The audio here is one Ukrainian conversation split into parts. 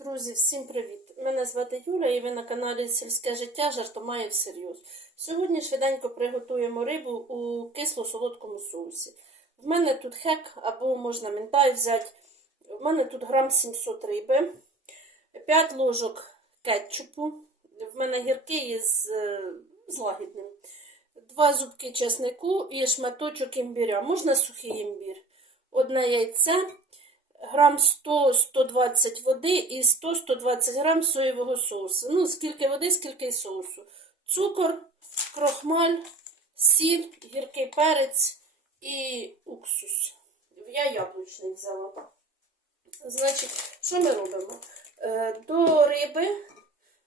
Друзі, всім привіт! Мене звати Юля і ви на каналі Сільське життя жартомає всерйоз. Сьогодні швиденько приготуємо рибу у кисло-солодкому соусі. В мене тут хек або можна ментай взяти. В мене тут грам 700 риби, 5 ложок кетчупу. В мене гіркий із, е, з лагідним. Два зубки чеснику і шматочок імбіря. Можна сухий імбір. Одне яйце грам 100-120 води і 100-120 грам соєвого соусу. Ну, скільки води, скільки й соусу. Цукор, крохмаль, сіль, гіркий перець і уксус. Я яблучний взяла. Значить, що ми робимо? Е, До риби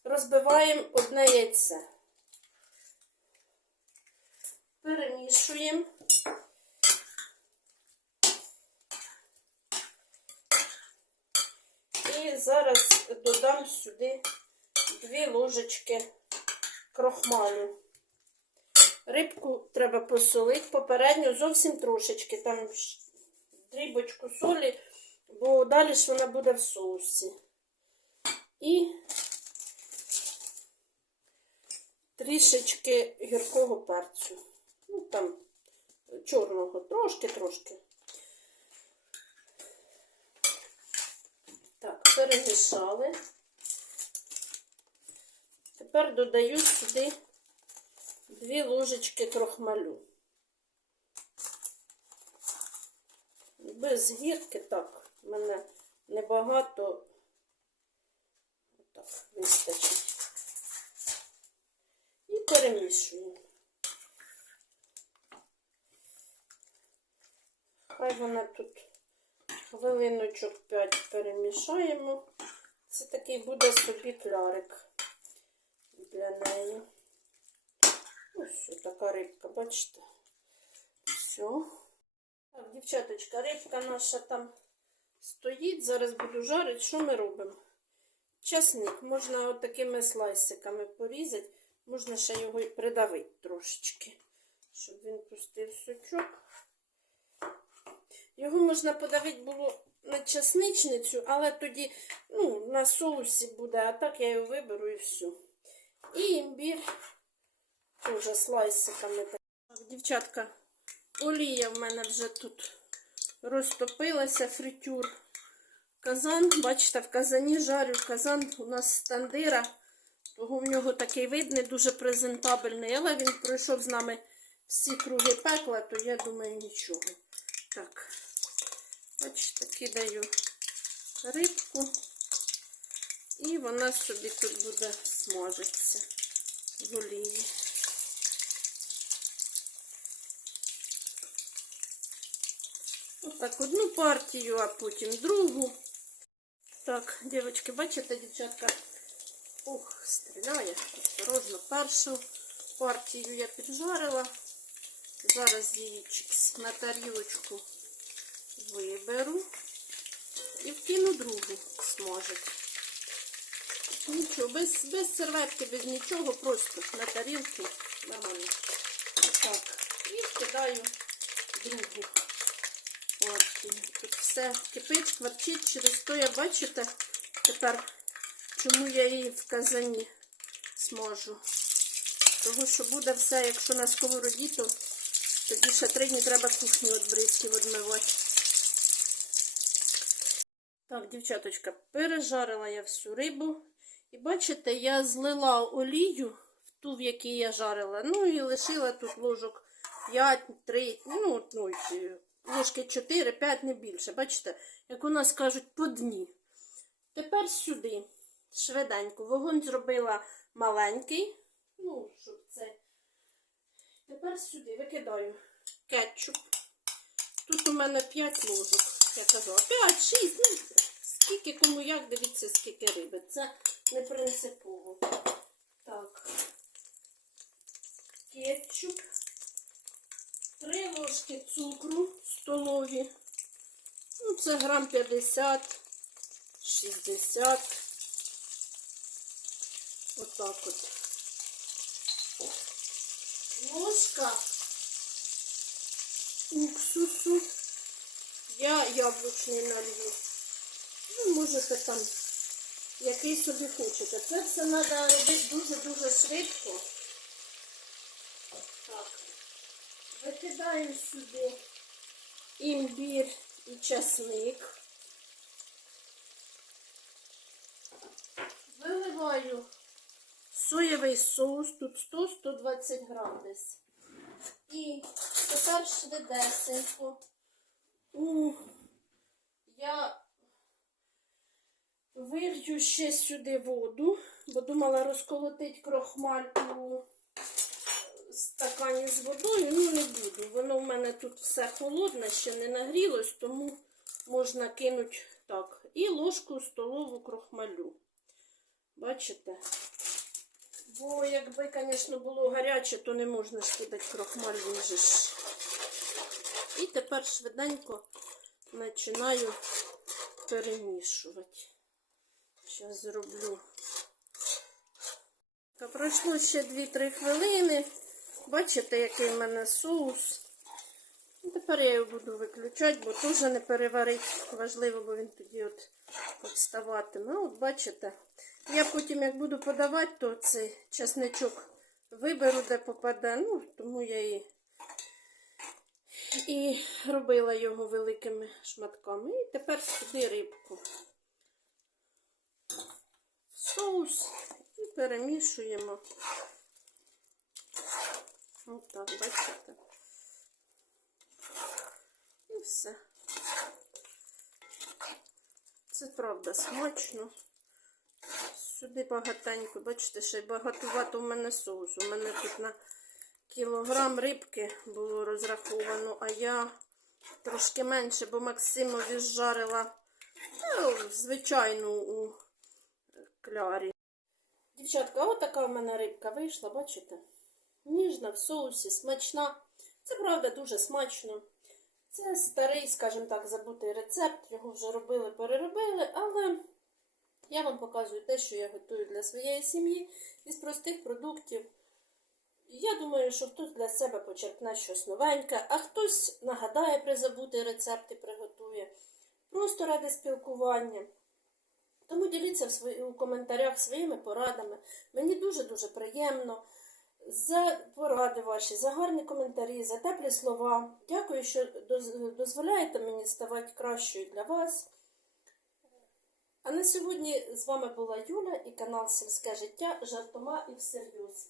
розбиваємо одне яйце. Перемішуємо. І зараз додам сюди дві ложечки крохмалю. Рибку треба посолити попередньо зовсім трошечки, там дрібочку солі, бо далі ж вона буде в соусі. І трішечки гіркого перцю. Ну там чорного, трошки-трошки. Так, перемішали. Тепер додаю сюди дві ложечки крохмалю. Без гірки, так, в мене небагато так, вистачить. І перемішую. Хай вона тут хвилиночок 5 перемішаємо. Це такий буде собі клярик для неї. Ось така рибка, бачите? Все. Так, дівчаточка, рибка наша там стоїть. Зараз буду жарити. Що ми робимо? Часник можна от слайсиками порізати. Можна ще його придавити трошечки, щоб він пустив сучок. Його можна подавити було на часничницю, але тоді ну, на соусі буде, а так я його виберу і все. І імбір теж слайсиками. Дівчатка, олія в мене вже тут розтопилася, фритюр. Казан, бачите, в казані жарю. Казан у нас тандира, того в нього такий вид не дуже презентабельний, але він пройшов з нами всі круги пекла, то я думаю нічого. Так, бачите, кидаю рибку, і вона собі тут буде смажитися в олії. Отак одну партію, а потім другу. Так, дівчатки, бачите, дівчатка? Ух, стріляє. Осторожно. Першу партію я піджарила. Зараз її на тарілочку виберу і вкину другу смажить. Нічого, без, без серветки, без нічого, просто на тарілку нормально. Так, і вкидаю другу партію. Тут все кипить, кварчить, через то я бачите тепер, чому я її в казані смажу. Тому що буде все, якщо на сковороді, то тоді ще три дні треба кухню від бризків відмивати. Так, дівчаточка, пережарила я всю рибу. І бачите, я злила олію в ту, в якій я жарила. Ну і лишила тут ложок 5, 3, ну, ну ложки 4, 5, не більше. Бачите, як у нас кажуть, по дні. Тепер сюди, швиденько. Вогонь зробила маленький. Ну, щоб це. Тепер сюди викидаю кетчуп. Тут у мене 5 ложок. Я казала, 5, 6, ну, скільки кому як, дивіться, скільки риби. Це не принципово. Так. Кетчуп. 3 ложки цукру столові. Ну, це грам 50, 60. Отак от. Ложка уксусу. Я яблучний налью. Ви можете там який собі хочете. Це все треба робити дуже-дуже швидко. Так. Викидаємо сюди імбір і часник. Виливаю соєвий соус, тут 100-120 грам. І тепер швидесенько. У, я вилью ще сюди воду, бо думала розколотити крохмаль у стакані з водою, ну не буду. Воно в мене тут все холодне, ще не нагрілось, тому можна кинути так. І ложку столову крохмалю. Бачите? Бо якби, звісно, було гаряче, то не можна ж кидати крохмаль, він же ж. І тепер швиденько починаю перемішувати. Зараз зроблю. Та пройшло ще 2-3 хвилини. Бачите, який в мене соус. Тепер я його буду виключати, бо теж не переварити. Важливо, бо він тоді от відставатиме. От бачите. Я потім, як буду подавати, то цей чесничок виберу, де попаде. Ну, тому я і, і робила його великими шматками. І тепер сюди рибку. Соус і перемішуємо. Отак, бачите. І все. Це правда смачно. Сюди багатенько, бачите, ще й багатувато в мене соусу. У мене тут на кілограм рибки було розраховано, а я трошки менше, бо Максимові зжарила ну, звичайну у клярі. Дівчатка, отака в мене рибка вийшла, бачите? Ніжна в соусі, смачна. Це правда дуже смачно. Це старий, скажімо так, забутий рецепт. Його вже робили, переробили, але я вам показую те, що я готую для своєї сім'ї із простих продуктів. Я думаю, що хтось для себе почерпне щось новеньке, а хтось нагадає призабутий рецепт і приготує. Просто ради спілкування. Тому діліться в свої, у коментарях своїми порадами. Мені дуже-дуже приємно за поради ваші, за гарні коментарі, за теплі слова. Дякую, що дозволяєте мені ставати кращою для вас. А на сьогодні з вами була Юля і канал Сільське життя жартома і всерйоз.